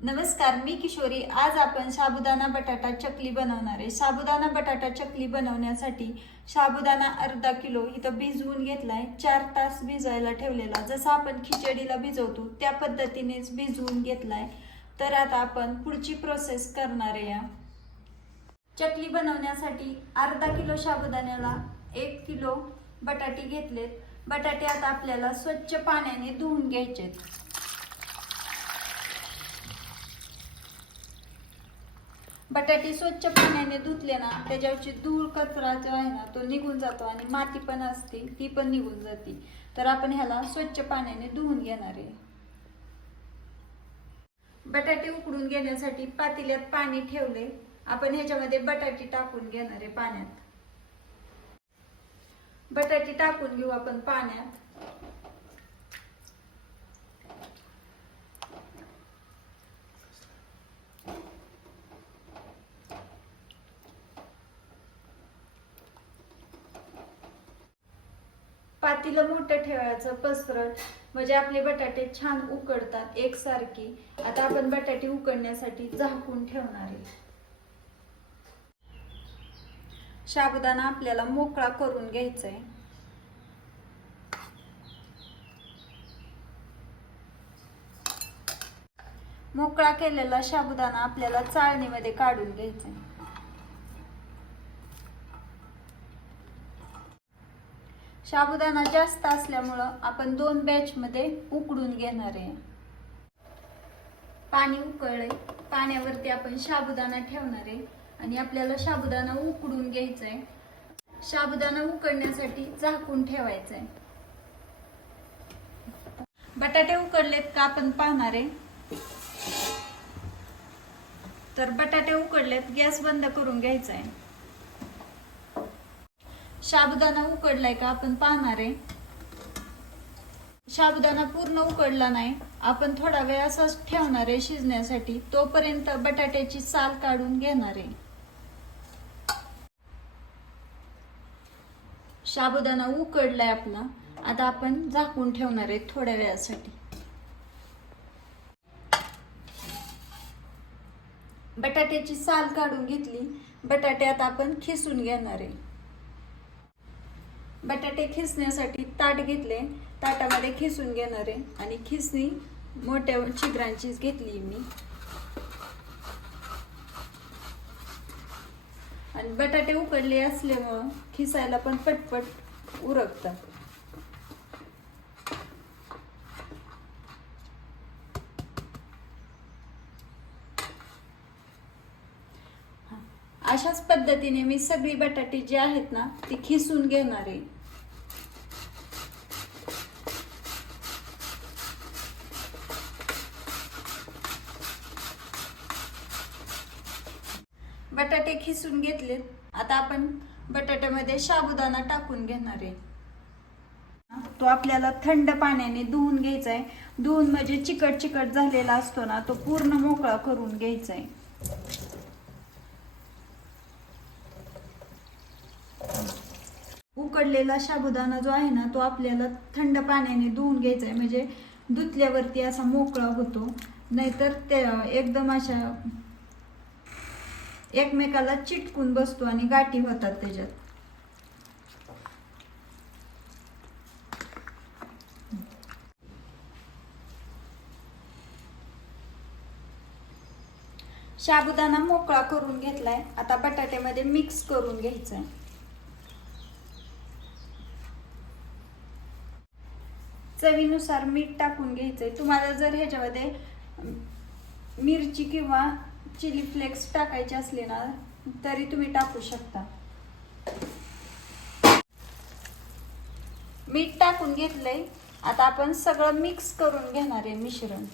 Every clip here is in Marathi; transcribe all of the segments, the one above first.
नमस्कार, मी किशोरी. आज आपण साबुदाणा बटाटा चकली बनवणार आहे. साबुदाणा बटाटा चकली बनवण्यासाठी साबुदाणा अर्धा किलो इथं भिजवून घेतलाय. 4 तास भिजायला ठेवलेला. जसं आपण खिचडीला भिजवतो त्या पद्धतीनेच भिजवून घेतलाय. तर आता आपण पुढची प्रोसेस करणार आहे. चकली बनवण्यासाठी अर्धा किलो साबुदाण्याला 1 किलो बटाटे घेतलेत. बटाटे आता आपल्याला स्वच्छ पाण्याने धुवून घ्यायचेत. बटाटे स्वच्छ पाण्याने धुतले ना, त्याच्यावरची धूळ कचरा जो आहे ना तो निघून जातो आणि माती पण असते ती पण निघून जाते. तर आपण ह्याला स्वच्छ पाण्याने धुवून घेणार आहे. बटाटे उकडून घेण्यासाठी पातेल्यात पाणी ठेवले. आपण ह्याच्यामध्ये बटाटे टाकून घेणार आहे पाण्यात. बटाटे टाकून घेऊ आपण पाण्यात. पातेलं मोठं ठेवायचं पसरट, म्हणजे आपले बटाटे छान उकडतात एकसारखी. आता आपण बटाटे उकडण्यासाठी झाकून ठेवणार आहे. साबुदाणा आपल्याला मोकळा करून घ्यायचा आहे. मोकळा केलेला साबुदाणा आपल्याला चाळणीमध्ये काढून घ्यायचा आहे. साबुदाणा जास्त असल्यामुळं आपण 2 बॅच मध्ये उकडून घेणार आहे. पाणी उकळले. पाण्यावरती आपण साबुदाणा ठेवणार आहे आणि आपल्याला साबुदाणा उकडून घ्यायचा आहे. साबुदाणा उकडण्यासाठी झाकून ठेवायचा आहे. बटाटे उकडलेत का आपण पाहणार आहे. तर बटाटे उकडलेत. गॅस बंद करून घ्यायचा आहे. साबुदाणा उकडलाय का आपण पाहणार आहे. साबुदाणा पूर्ण उकडला नाही. आपण थोडा वेळ असाच ठेवणार आहे शिजण्यासाठी. तोपर्यंत बटाट्याची साल काढून घेणार आहे. साबुदाणा उकडलाय आपला. आता आपण झाकून ठेवणार आहे थोड्या वेळासाठी. बटाट्याची साल काढून घेतली. बटाटे आता आपण खिसून घेणार आहे. बटाटे खिसण्यासाठी ताट घेतले. ताटामध्ये खिसून घेणार आहे आणि खिसणी मोठ्या छिद्रांचीच घेतली मी. आणि बटाटे उकडले असल्यामुळं खिसायला पण पटपट उरकतात. अशाच पद्धतीने मी सगळी बटाटे जी आहेत ना ती खिसून घेणार आहे. बटाटे खिसून घेतलेत. आता आपण बटाट्यामध्ये साबुदाणा टाकून घेणार आहे. तो आपल्याला थंड पाण्याने धुवून घ्यायचा आहे. धुवून म्हणजे चिकट चिकट झालेला असतो ना तो पूर्ण मोकळा करून घ्यायचा आहे. उकडलेला साबुदाणा जो आहे ना तो आपल्याला थंड पाण्याने धुवून घ्यायचा आहे. म्हणजे धुतल्यावरती असा मोकळा होतो. नाहीतर ते एकदम अशा एकमेकाला चिटकून बसतो आणि गाठी होतात त्याच्यात. साबुदाणा मोकळा करून घेतलाय. आता बटाट्यामध्ये मिक्स करून घ्यायचा आहे. चवीनुसार मीठ टाकून घ्यायचंय. तुम्हाला जर ह्याच्यामध्ये मिरची किंवा चिली फ्लेक्स टाकायचे असले ना तरी तुम्ही टाकू शकता. मीठ टाकून घेतलंय. आता आपण सगळं मिक्स करून घेणार आहे मिश्रण.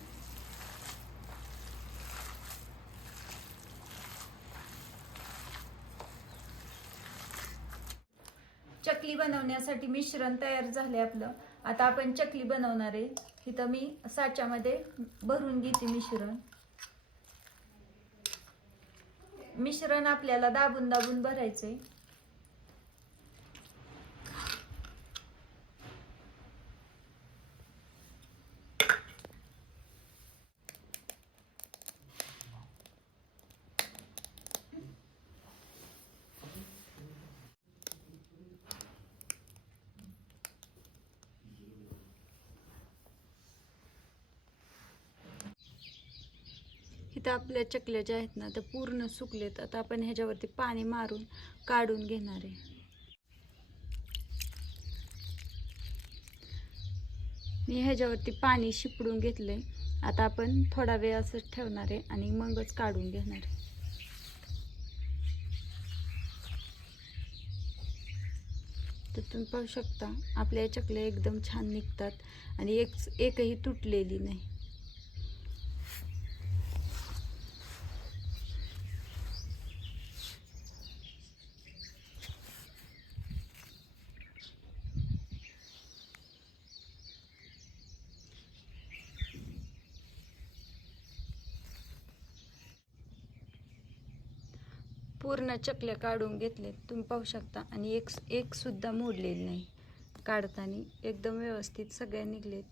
चकली बनवण्यासाठी मिश्रण तयार झाले आपलं. आता आपण चकली बनवणार आहे. इथं मी साच्यामध्ये भरून घेते मिश्रण. मिश्रण आपल्याला दाबून दाबून भरायचंय. इथं आपल्या चकल्या ज्या आहेत ना त्या पूर्ण सुकलेत. आता आपण ह्याच्यावरती पाणी मारून काढून घेणार आहे. मी ह्याच्यावरती पाणी शिपडून घेतलंय. आता आपण थोडा वेळ असंच ठेवणार आहे आणि मगच काढून घेणार आहे. तर तुम्ही पाहू शकता आपल्या चकल्या एकदम छान निघतात आणि एकही तुटलेली नाही. पूर्ण चकल्या काढून घेतलेत तुम्ही पाहू शकता आणि एक सुद्धा मोडलेली नाही. काढताना एकदम व्यवस्थित सगळे निघलेत.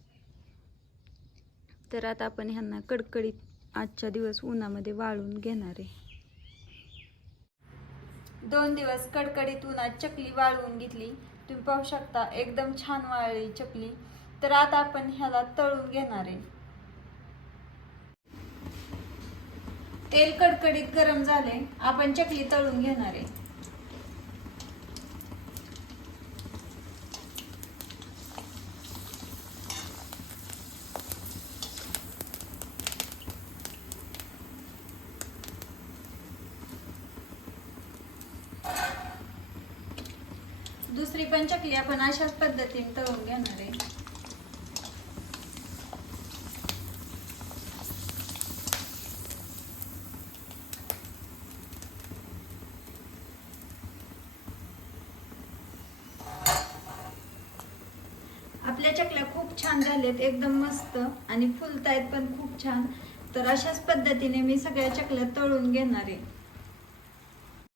तर आता आपण ह्यांना कडकडीत आजच्या दिवस उन्हामध्ये वाळून घेणार आहे. 2 दिवस कडकडीत उन्हात चकली वाळवून घेतली. तुम्ही पाहू शकता एकदम छान वाळली चकली. तर आता आपण ह्याला तळून घेणार आहे. तेल कडकडीत गरम झाले. आपण चकली तळून घेणार आहे. दुसरी पण चकली आपण अशाच पद्धतीने तळून घेणार आहे. आपल्या चकल्या खूप छान झाल्यात, एकदम मस्त आणि फुलतायत पण खूप छान. तर अशाच पद्धतीने मी सगळ्या चकल्या तळून घेणार आहे.